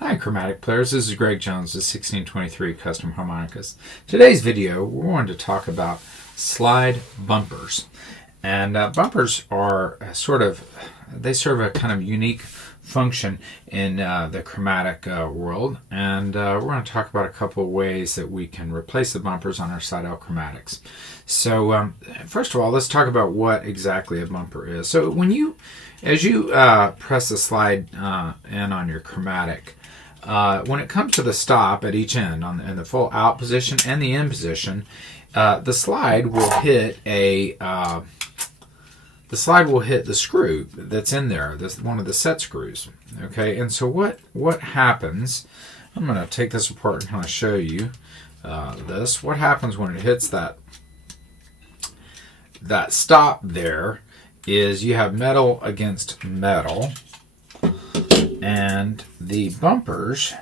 Hi Chromatic players, this is Greg Jones with 1623 Custom Harmonicas. Today's video we're going to talk about slide bumpers. And bumpers are they serve a kind of unique function in the chromatic world, and we're going to talk about a couple of ways that we can replace the bumpers on our Seydel Chromatics. So first of all, let's talk about what exactly a bumper is. So as you press the slide in on your chromatic, when it comes to the stop at each end, in the full out position and the in position, the slide will hit the screw that's in there, one of the set screws. Okay, and so what happens? I'm going to take this apart and kind of show you this. What happens when it hits that stop there is you have metal against metal, and the bumpers,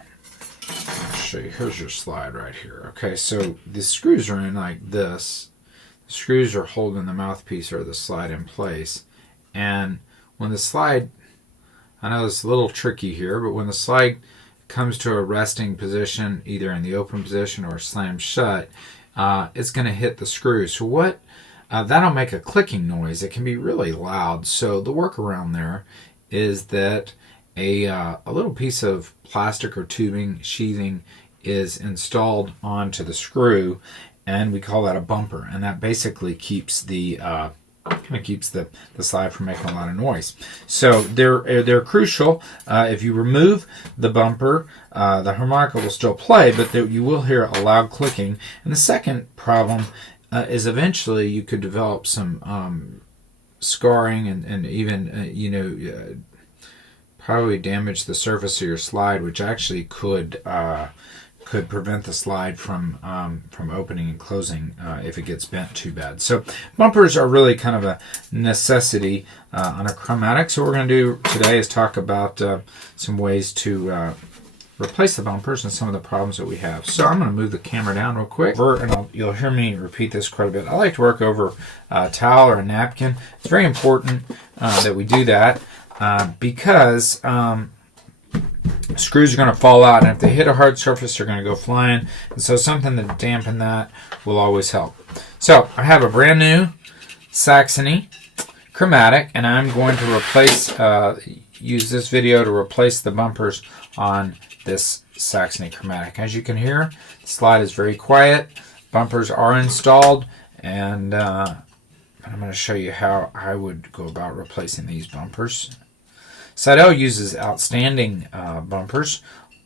I'll show you, here's your slide right here. Okay, so the screws are in like this. The screws are holding the mouthpiece or the slide in place, and when the slide, I know it's a little tricky here, but when the slide comes to a resting position, either in the open position or slammed shut, it's going to hit the screw. So that'll make a clicking noise. It can be really loud. So the workaround there is that a little piece of plastic or tubing sheathing is installed onto the screw, and we call that a bumper, and that basically keeps the slide from making a lot of noise. So they're crucial. If you remove the bumper, the harmonica will still play, but you will hear a loud clicking. And the second problem is eventually you could develop some scarring and even probably damage the surface of your slide, which actually could prevent the slide from opening and closing if it gets bent too bad. So bumpers are really kind of a necessity on a chromatic. So what we're going to do today is talk about some ways to replace the bumpers and some of the problems that we have. So I'm going to move the camera down real quick, and you'll hear me repeat this quite a bit. I like to work over a towel or a napkin. It's very important that we do that because screws are going to fall out, and if they hit a hard surface, they're going to go flying. And so something to dampen that will always help. So I have a brand new Saxony chromatic, and I'm going to use this video to replace the bumpers on this Saxony chromatic. As you can hear, the slide is very quiet. Bumpers are installed, and I'm going to show you how I would go about replacing these bumpers. Seydel uses outstanding bumpers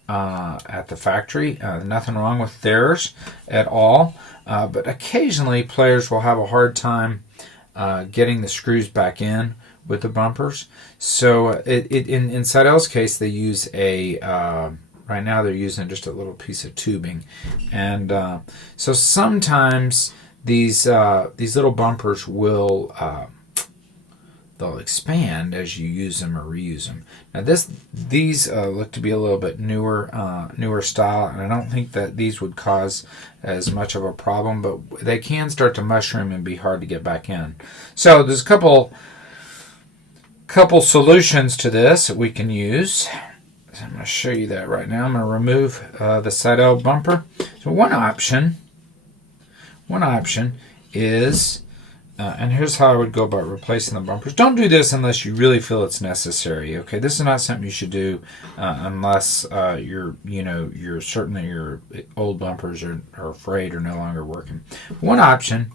at the factory. Nothing wrong with theirs at all, but occasionally players will have a hard time getting the screws back in with the bumpers. So in Seydel's case, they use right now they're using just a little piece of tubing, and so sometimes these little bumpers will they'll expand as you use them or reuse them. Now these look to be a little bit newer style, and I don't think that these would cause as much of a problem, but they can start to mushroom and be hard to get back in. So there's a couple solutions to this that we can use. So I'm going to show you that right now. I'm going to remove the Seydel bumper. So one option is, and here's how I would go about replacing the bumpers. Don't do this unless you really feel it's necessary. Okay, this is not something you should do unless you're certain that your old bumpers are frayed or no longer working. One option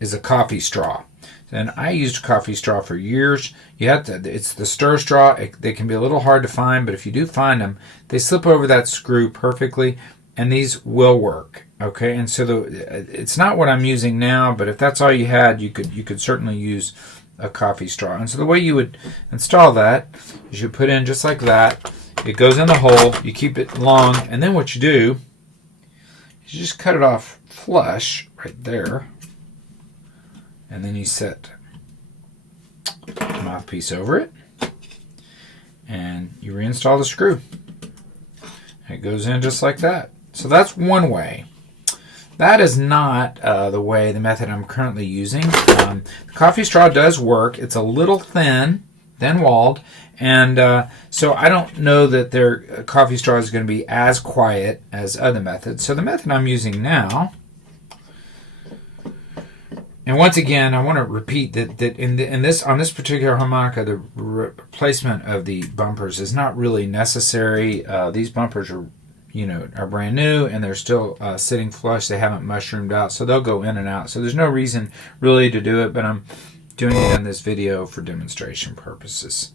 is a coffee straw. And I used a coffee straw for years. It's the stir straw. They can be a little hard to find, but if you do find them, they slip over that screw perfectly, and these will work. Okay, and so it's not what I'm using now, but if that's all you had, you could certainly use a coffee straw. And so the way you would install that is you put in just like that. It goes in the hole. You keep it long, and then what you do is you just cut it off flush right there, and then you set the mouthpiece over it, and you reinstall the screw. And it goes in just like that. So that's one way. That is not the method I'm currently using. The coffee straw does work. It's a little thin, then walled. And so I don't know that their coffee straw is going to be as quiet as other methods. So the method I'm using now, and once again, I want to repeat that on this particular harmonica, the replacement of the bumpers is not really necessary. These bumpers are brand new, and they're still sitting flush. They haven't mushroomed out, so they'll go in and out. So there's no reason really to do it, but I'm doing it in this video for demonstration purposes.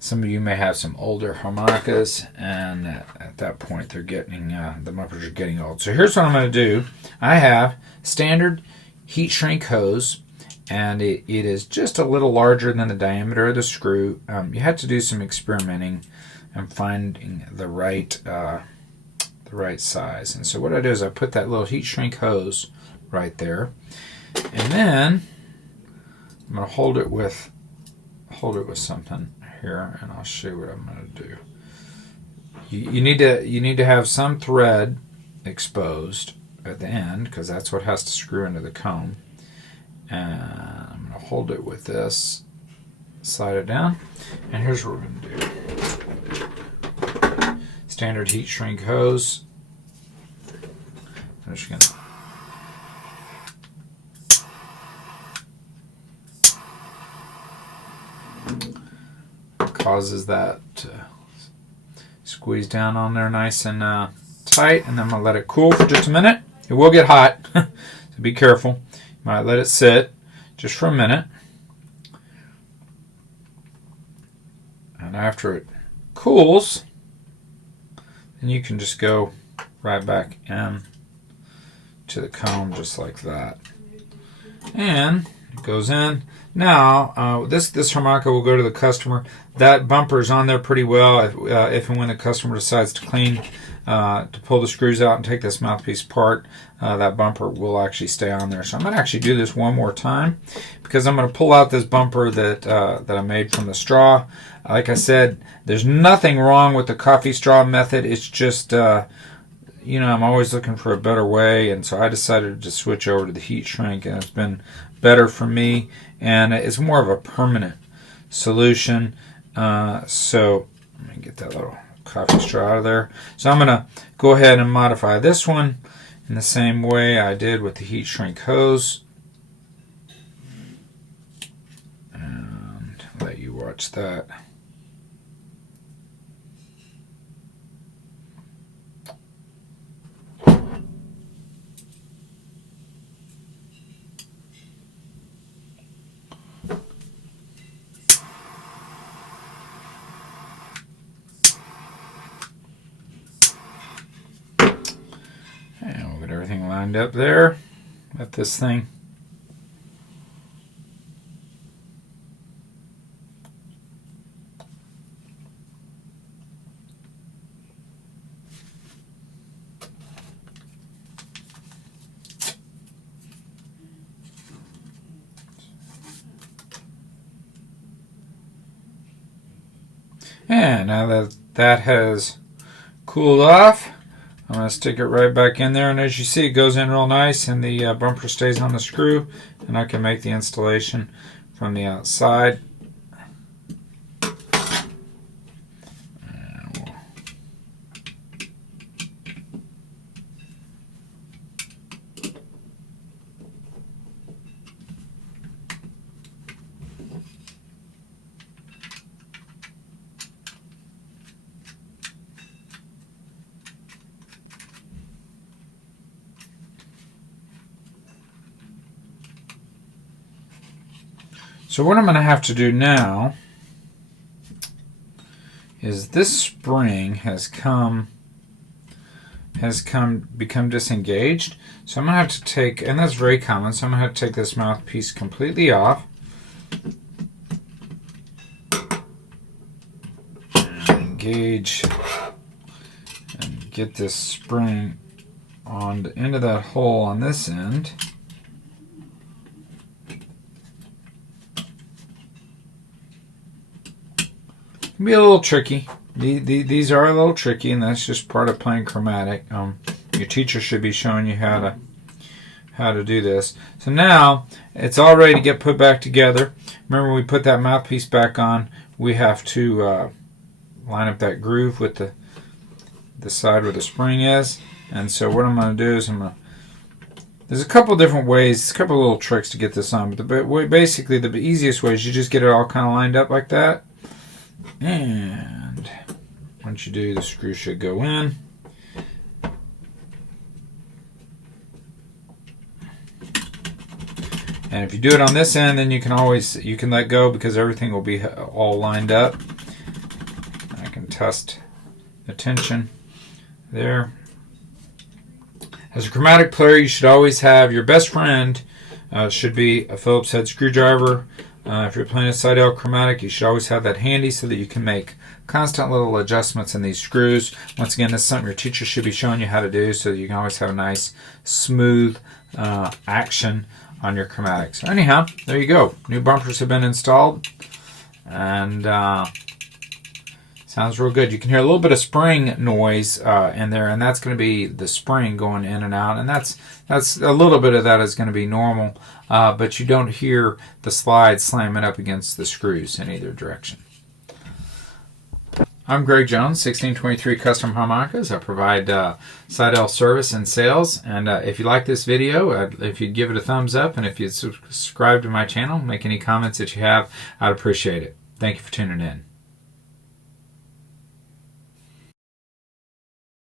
Some of you may have some older harmonicas, and at that point they're getting the bumpers are getting old. So here's what I'm going to do. I have standard heat shrink hose, and it is just a little larger than the diameter of the screw. You have to do some experimenting and finding the right size. And so what I do is I put that little heat shrink hose right there, and then I'm going to hold it with something here, and I'll show you what I'm going to do. You need to have some thread exposed at the end, because that's what has to screw into the comb. And I'm going to hold it with this, slide it down, and here's what we're going to do. Standard heat shrink hose. I'm just going to causes that to squeeze down on there nice and tight, and then I'm going to let it cool for just a minute. It will get hot, so be careful. You might let it sit just for a minute, and after it cools, then you can just go right back in to the comb just like that, and it goes in. Now, this harmonica will go to the customer. That bumper is on there pretty well. If and when the customer decides to clean, to pull the screws out and take this mouthpiece apart, that bumper will actually stay on there. So I'm going to actually do this one more time, because I'm going to pull out this bumper that I made from the straw. Like I said, there's nothing wrong with the coffee straw method. It's just, I'm always looking for a better way, and so I decided to switch over to the heat shrink, and it's been better for me, and it's more of a permanent solution. So let me get that little coffee straw out of there. So I'm going to go ahead and modify this one in the same way I did with the heat shrink hose, and let you watch that. And we'll get everything lined up there at this thing. And now that that has cooled off, I'm going to stick it right back in there, and as you see, it goes in real nice, and the bumper stays on the screw, and I can make the installation from the outside. So what I'm going to have to do now is this spring has become disengaged. So I'm going to have to take, and that's very common, so I'm going to have to take this mouthpiece completely off. And engage and get this spring on the end of that hole on this end. Can be a little tricky. These are a little tricky, and that's just part of playing chromatic. Your teacher should be showing you how how to do this. So now it's all ready to get put back together. Remember, when we put that mouthpiece back on, we have to line up that groove with the side where the spring is. And so what I'm going to do is there's a couple different ways, a couple little tricks to get this on. But basically the easiest way is you just get it all kind of lined up like that. And once you do, the screw should go in. And if you do it on this end, then you can let go because everything will be all lined up. I can test the tension there. As a chromatic player, you should always have your best friend should be a Phillips head screwdriver. If you're playing a Seydel Chromatic, you should always have that handy so that you can make constant little adjustments in these screws. Once again, this is something your teacher should be showing you how to do so that you can always have a nice, smooth action on your chromatic. So anyhow, there you go. New bumpers have been installed, and sounds real good. You can hear a little bit of spring noise in there, and that's going to be the spring going in and out, and that's a little bit of that is going to be normal, but you don't hear the slide slamming up against the screws in either direction. I'm Greg Jones, 1623 Custom Harmonicas. I provide Seydel service and sales. And if you like this video, if you'd give it a thumbs up, and if you'd subscribe to my channel, make any comments that you have, I'd appreciate it. Thank you for tuning in.